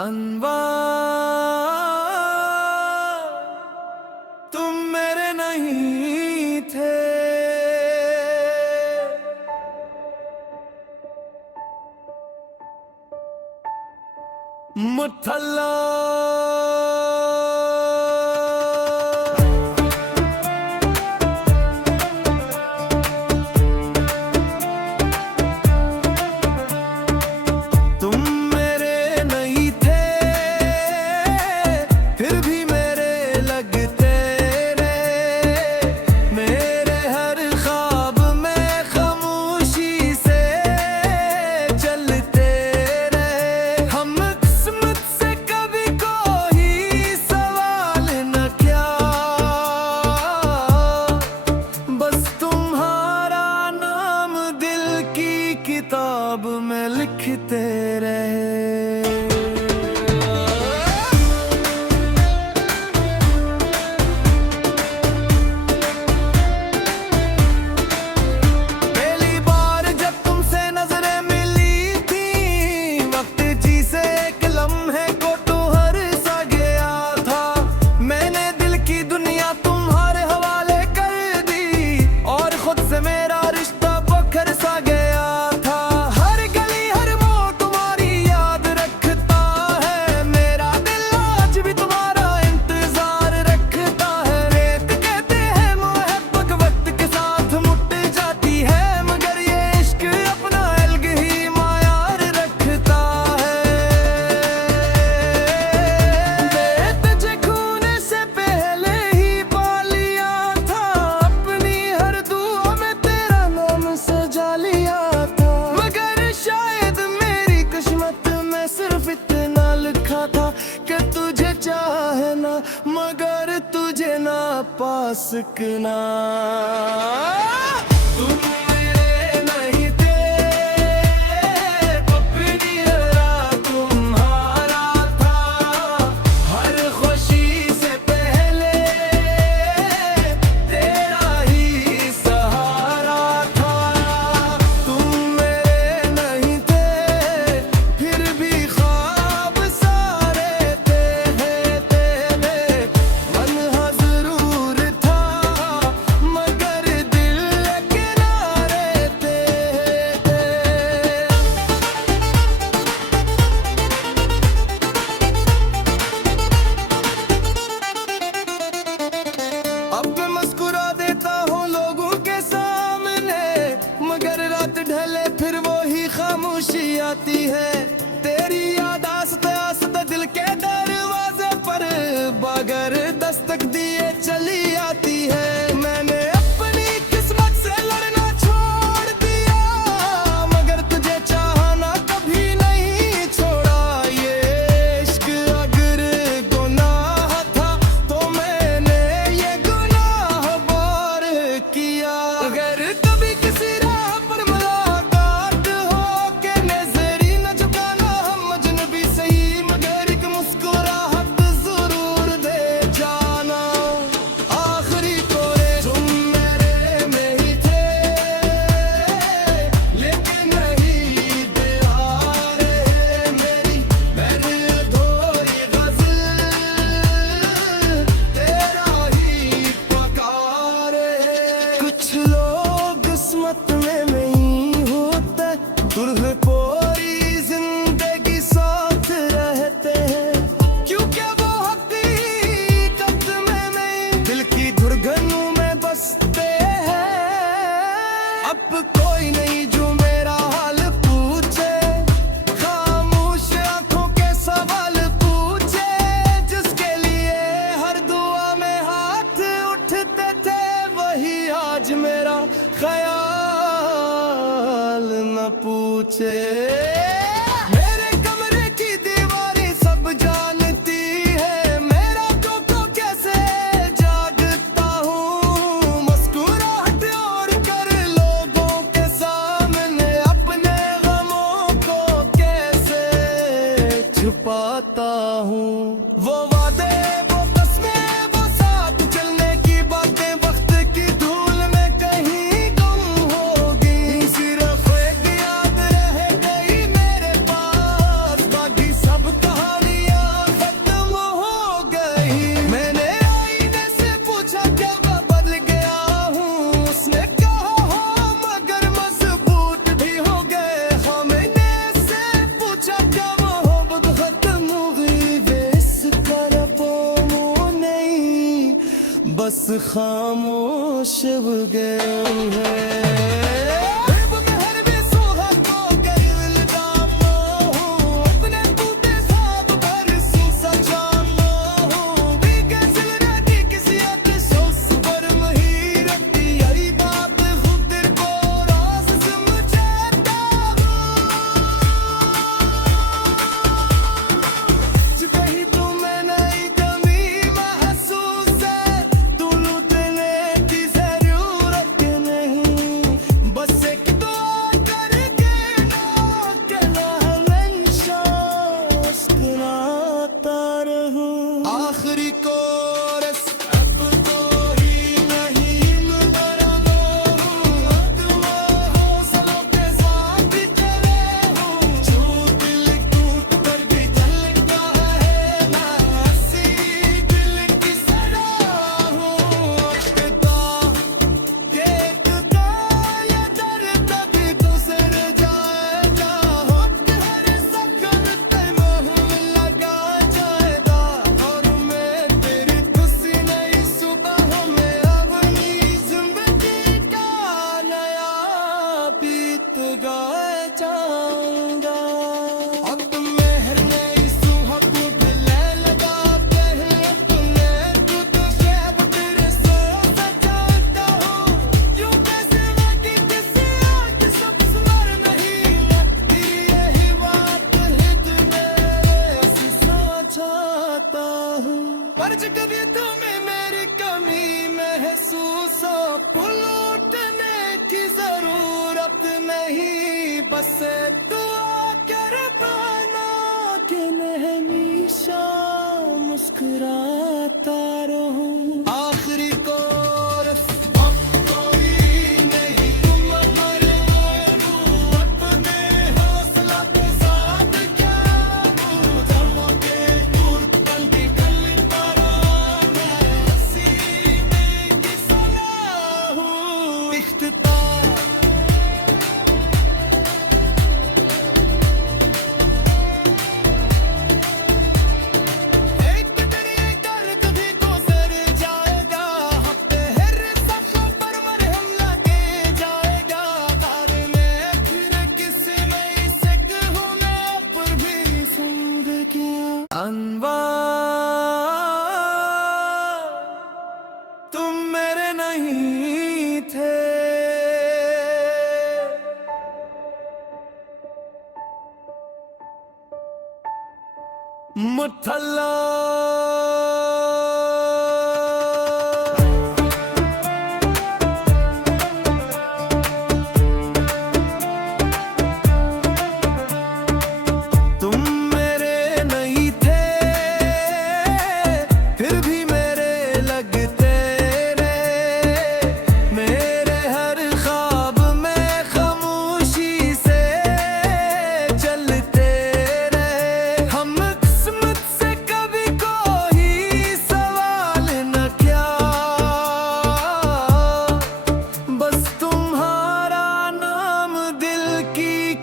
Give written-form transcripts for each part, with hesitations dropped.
धनवा तुम मेरे नहीं थे, मुठल्ला किताब में लिखते रहे। पहली बार जब तुमसे नजरें मिली थी, वक्त जी से एक लम्हे को तो हर सा गया था। मैंने दिल की दुनिया तुम्हारे हवाले कर दी और खुद से मेरा रिश्ता बखर सा गया। मगर तुझे ना पा सकना। तुम मेरे नहीं थे, अपनी राह तुम्हारा था। हर खुशी से पहले तेरा ही सहारा था। तुम मेरे नहीं थे, फिर भी ख्वाब सारे थे तेरे। ढले फिर वो ही खामोशी आती है। तेरी याद आस्ते आस्ते दिल के दरवाजे पर बगैर दस्तक दिए चली आती है। मैंने अपनी किस्मत से लड़ना छोड़ दिया, मगर तुझे चाहना कभी नहीं छोड़ा। ये इश्क अगर गुनाह था तो मैंने ये गुनाह बार किया। अगर कभी किसी पूरी जिंदगी साथ रहते हैं, क्योंकि वो हकीकत में नहीं दिल की धड़कनों में बसते हैं। अब कोई नहीं जो मेरा हाल पूछे, खामोश आंखों के सवाल पूछे। जिसके लिए हर दुआ में हाथ उठते थे, वही आज मेरा ख्याल न पूछे। मेरे कमरे की दीवारें सब जानती है, मेरा को कैसे जागता हूँ। मुस्कुराहट और कर लोगों के सामने अपने गमों को कैसे छुपाता हूँ। वो वादे वो कस्में वो साथ चलने की बातें वक्त की धूल में कहीं गुम होगी। सिर्फ एक याद रह गई मेरे पास, बाकी सब कहानी बस खामोश हो गए हैं। आखिरी कोरस अब तो ही नहीं मरना हूँ, तुम्हारे हौसलों के साथ चले हूँ। जो दिल टूट कर भी चलता है ना, ऐसी दिल की सलाह हूँ। देखता ये दर्द भी गुजर जाएगा, होठ हर सकत मुँह लगा जाएगा। पर कभी तुम्हें मेरी कमी महसूस हो, लौटने की जरूरत नहीं, बस दुआ कर पाना कि मैं हमेशा मुस्कुराता रहूं। आखिरी कोरस अब कोई नहीं मरना हूँ, अपने हौसला के साथ क्या हूँ। धमके टूट पल भी तुम मेरे नहीं थे, मुठल्ला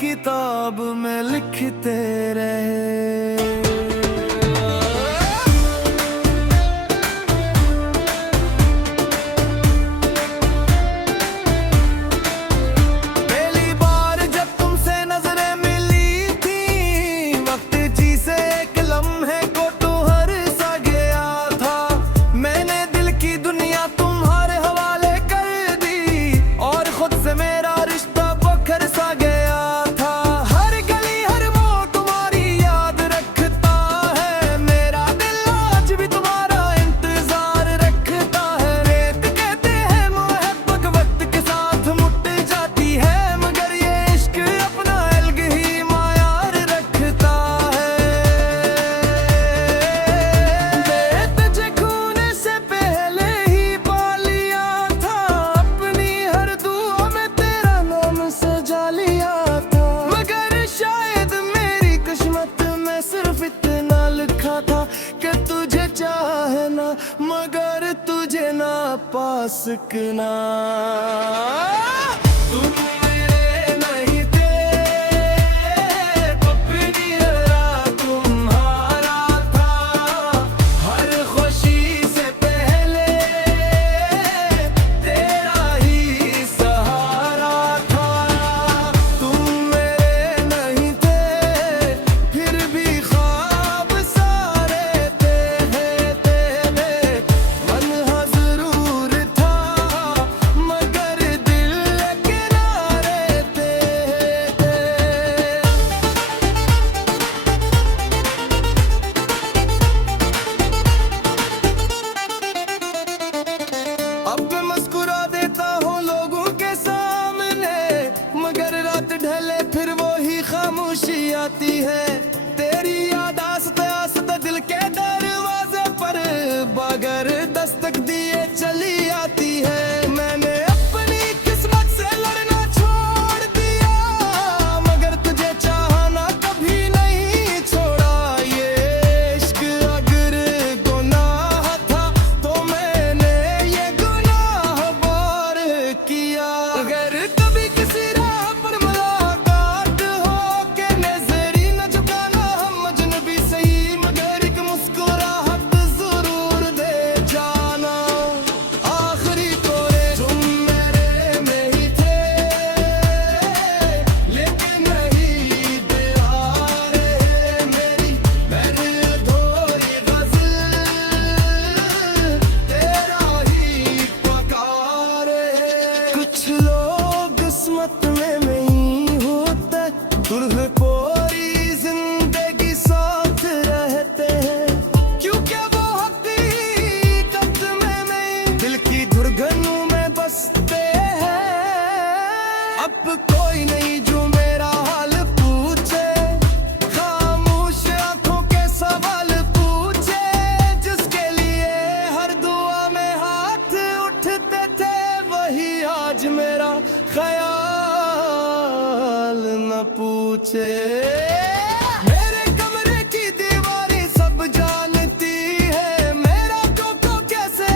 किताब में लिखते रहे। पहली बार जब तुमसे नजरें मिली थी, वक्त जी से एक लम्हे को तो हर सा गया था। मैंने दिल की दुनिया तुम्हारे हवाले कर दी, और खुद से मेरा रिश्ता बखर सा गया। मगर तुझे ना पा सकना। तुम मेरे नहीं थे, अपनी राह तुम्हारा था। हर खुशी से पहले से। मेरे कमरे की दीवारें सब जानती है, मेरा कोको कैसे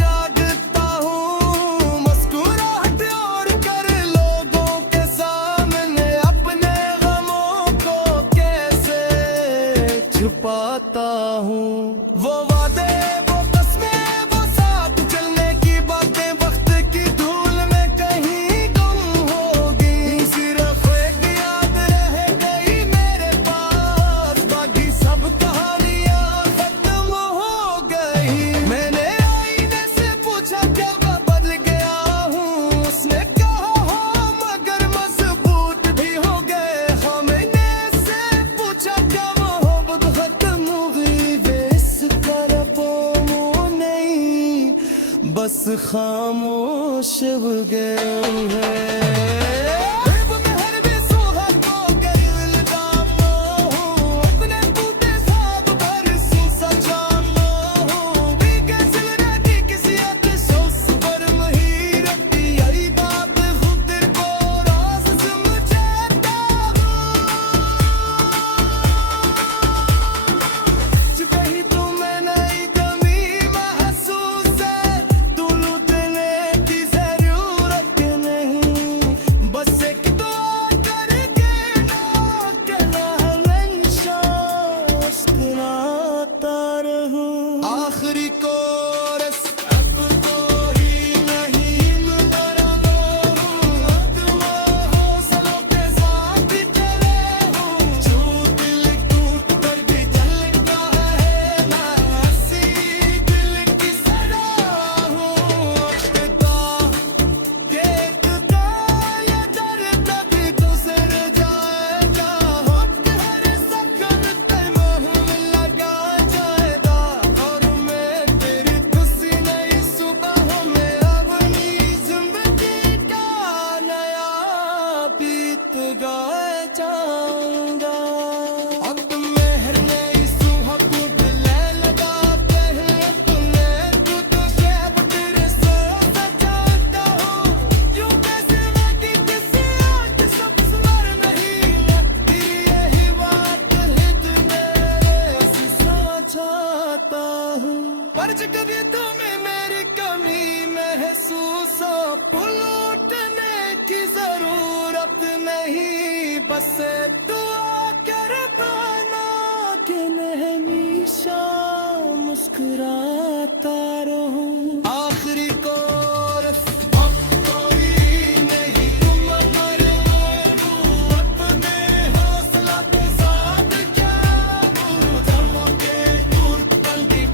जागता हूँ। मुस्कुराहट और कर लोगों के सामने अपने गमों को कैसे छुपाता हूँ। वो वादे, वो कस्में, वो साथ चलने की बातें वक्त की धूल में कहीं गुम होगी। सिर्फ एक याद रह गई मेरे पास, बाकी सब कहानियां खत्म हो गई। मैंने आईने से पूछा क्या मैं बदल गया हूँ, उसने कहा हो मगर मजबूत भी हो गए। हाँ मैंने से पूछा क्या मोहब्बत खत्म हो गई, बेस कर वो नहीं बस खामोश हो गए हैं। आखिरी कोरस अब कोई नहीं मरना हूँ, अब मैं हौसलों के साथ चले हूँ। जो दिल टूट कर भी चलता है, मैं हंसी दिल की सदा हूँ। देखता ये दर्द भी गुजर जाएगा, होठ हर सकन पे मोह लगा जाएगा। पर कभी तुम्हें मेरी कमी महसूस हो, लौटने की जरूरत नहीं, बस दुआ कर पाना कि हमेशा मुस्कुराता रहूं। आखिरी कोरस अब कोई नहीं मरना हूँ, अपने हौसला के साथ क्या हूँ। चमके दूर पल की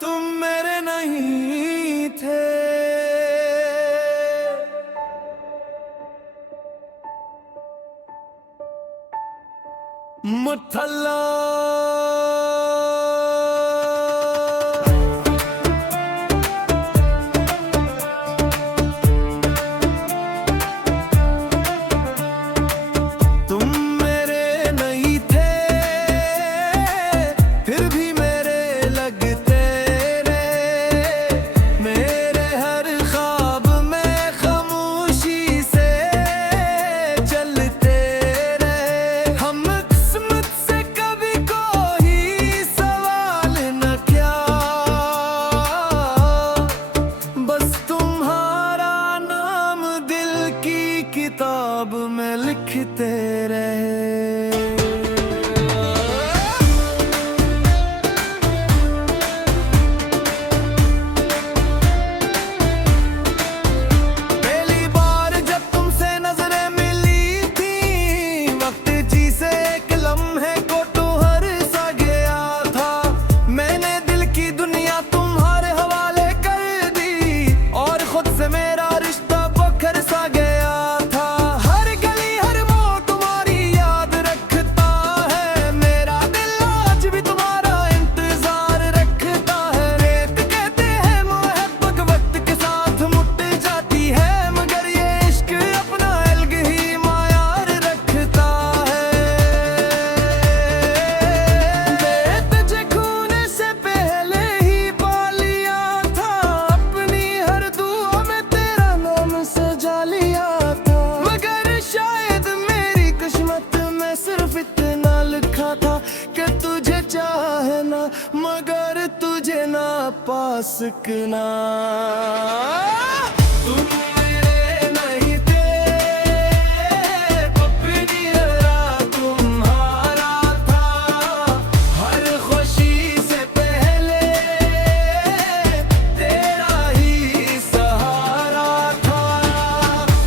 तुम मेरे नहीं थे, मुठल्ला कोई लिखा था कि तुझे चाहे ना मगर तुझे ना पा सकना। तुम मेरे नहीं थे अपनी राह तुम्हारा था, हर खुशी से पहले तेरा ही सहारा था।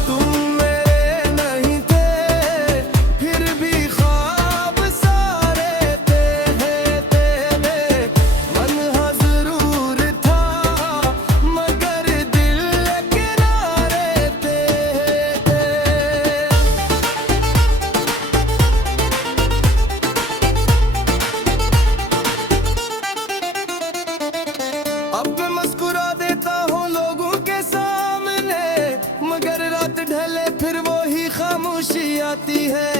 तुम मेरे नहीं थे फिर भी ख्वाब सारे तेरे, मनहा जरूर था मगर दिल किनारे थे। अब मैं मुस्कुरा देता हूँ लोगों के सामने, मगर रात ढले फिर वो ही खामोशी आती है।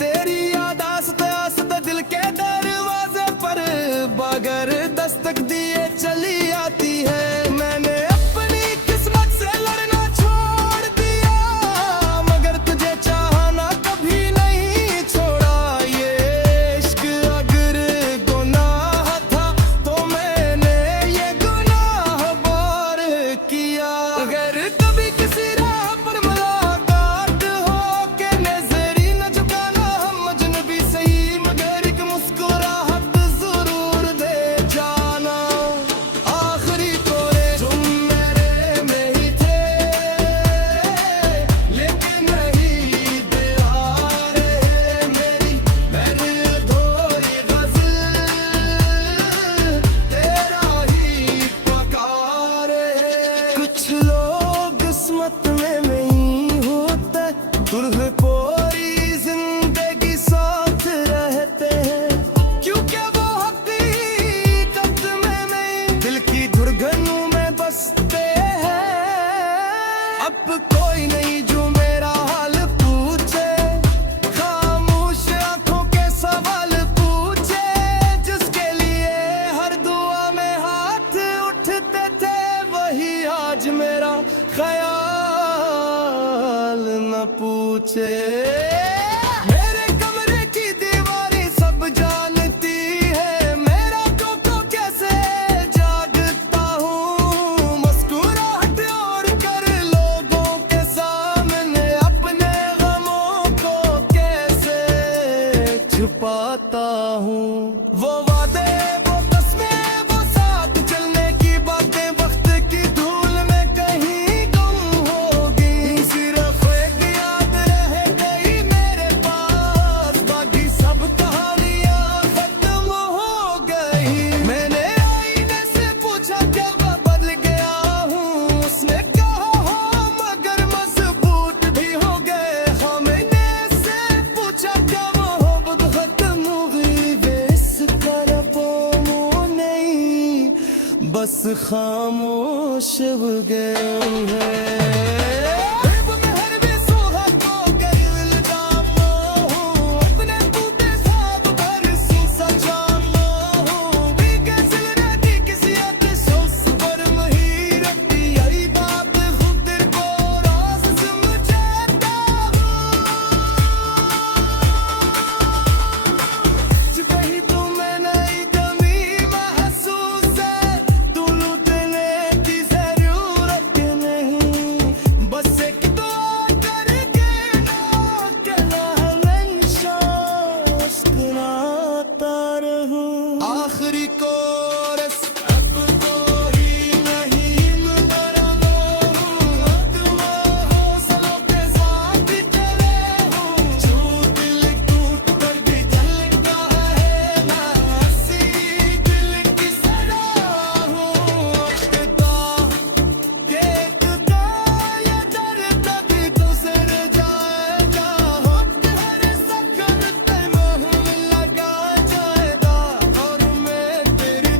तेरी याद आस्ते आस्ते दिल के दरवाजे पर बगैर दस्तक दिए चली आती है। मैंने अपनी किस्मत से लड़ना छोड़ दिया मगर तुझे चाहना कभी नहीं छोड़ा। ये इश्क अगर गुनाह था तो मैंने ये गुनाह बार किया। अगर कभी किसी राह पर मुलाकात हो के नजरी न झुकाना, हम अजनबी सही मगर एक मुस्कुराहट जरूर दे जाना। आखिरी कोरे तुम मेरे में ही थे लेकिन नहीं दे आ रहे मेरी मैंने अधूरी गज़ल तेरा ही पकारे। कुछ लोग किस्मत में नहीं होते, दुल्हन पूरी जिंदगी साथ रहते हैं क्योंकि वो हकीकत में नहीं दिल की धड़कनों में बसते हैं। अब कोई नहीं जो मेरा हाल पूछे, खामोश आंखों के सवाल पूछे, जिसके लिए हर दुआ में हाथ उठते थे वही आज मेरा ख्याल न पूछे। मेरे कमरे की दीवारें सब जानती है मेरा कोको कैसे जागता हूँ। मुस्कुराहट और कर लोगों के सामने अपने गमों को कैसे छुपाता हूँ। वो वादे वो कस्में वो साथ चलने की बातें वक्त की धूल में कहीं गुम होगी। सिर्फ एक याद रह गई मेरे पास, बाकी सब कहानियां खत्म हो गई। मैंने आईने से पूछा क्या मैं बदल गया हूँ, उसने कहा हो मगर मजबूत भी हो गए। हाँ मैंने से पूछा क्या मोहब्बत खत्म हो गई, बेस कर पोमो नहीं बस खामोश हो गए हैं। आखिरी कोरस अब कोई नहीं मगर हौसलों के साथ चले हूँ। जो दिल टूट कर भी चलता है ना, हंसी दिल की सदा हूँ। देखता ये दर्द भी गुजर जाएगा, होठ हर सकन पे मोह लगा जाएगा और मैं तेरी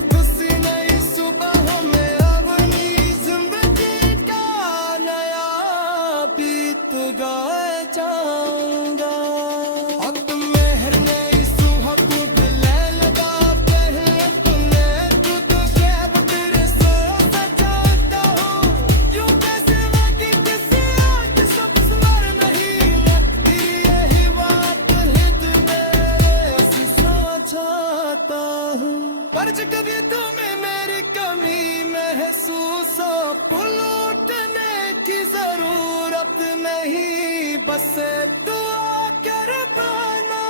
पाता हूँ। पर जो कभी तुम्हें मेरी कमी महसूस हो, उठने की जरूरत नहीं, बस एक दुआ कर पाना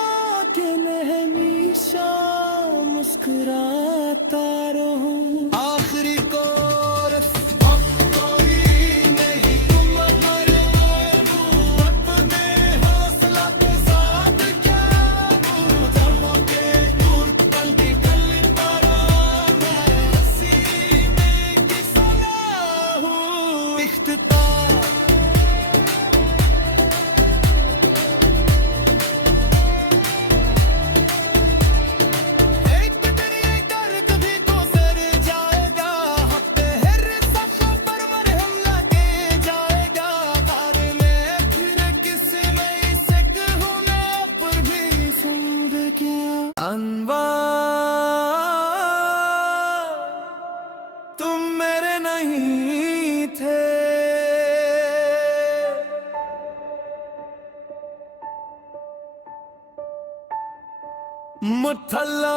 कि मैं हमेशा मुस्कुराता रहूं। आखिरी कोरस अनवर, तुम मेरे नहीं थे, मुठल्ला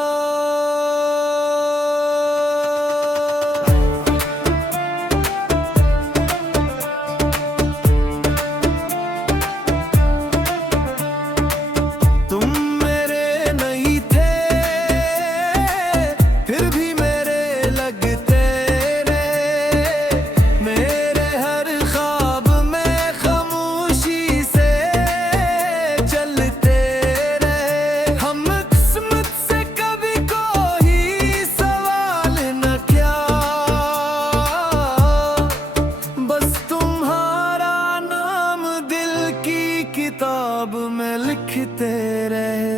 किताब में लिखते रहे।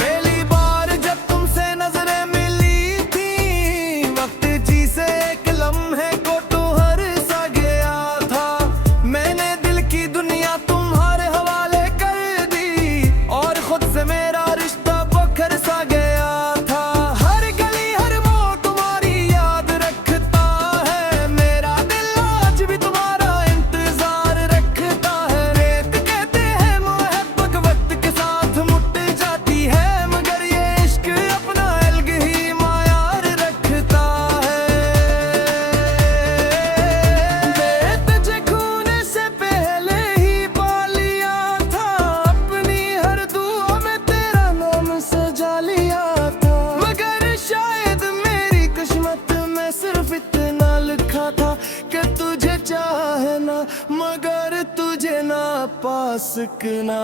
पहली बार जब तुमसे नजरें मिली थी, वक्त जी से एक लम्हे को तो हर सा गया था। मैंने दिल की दुनिया तुम्हारे हवाले कर दी और खुद से मेरा रिश्ता बखर सा गया। तुझे चाहे ना मगर तुझे ना पा सकना।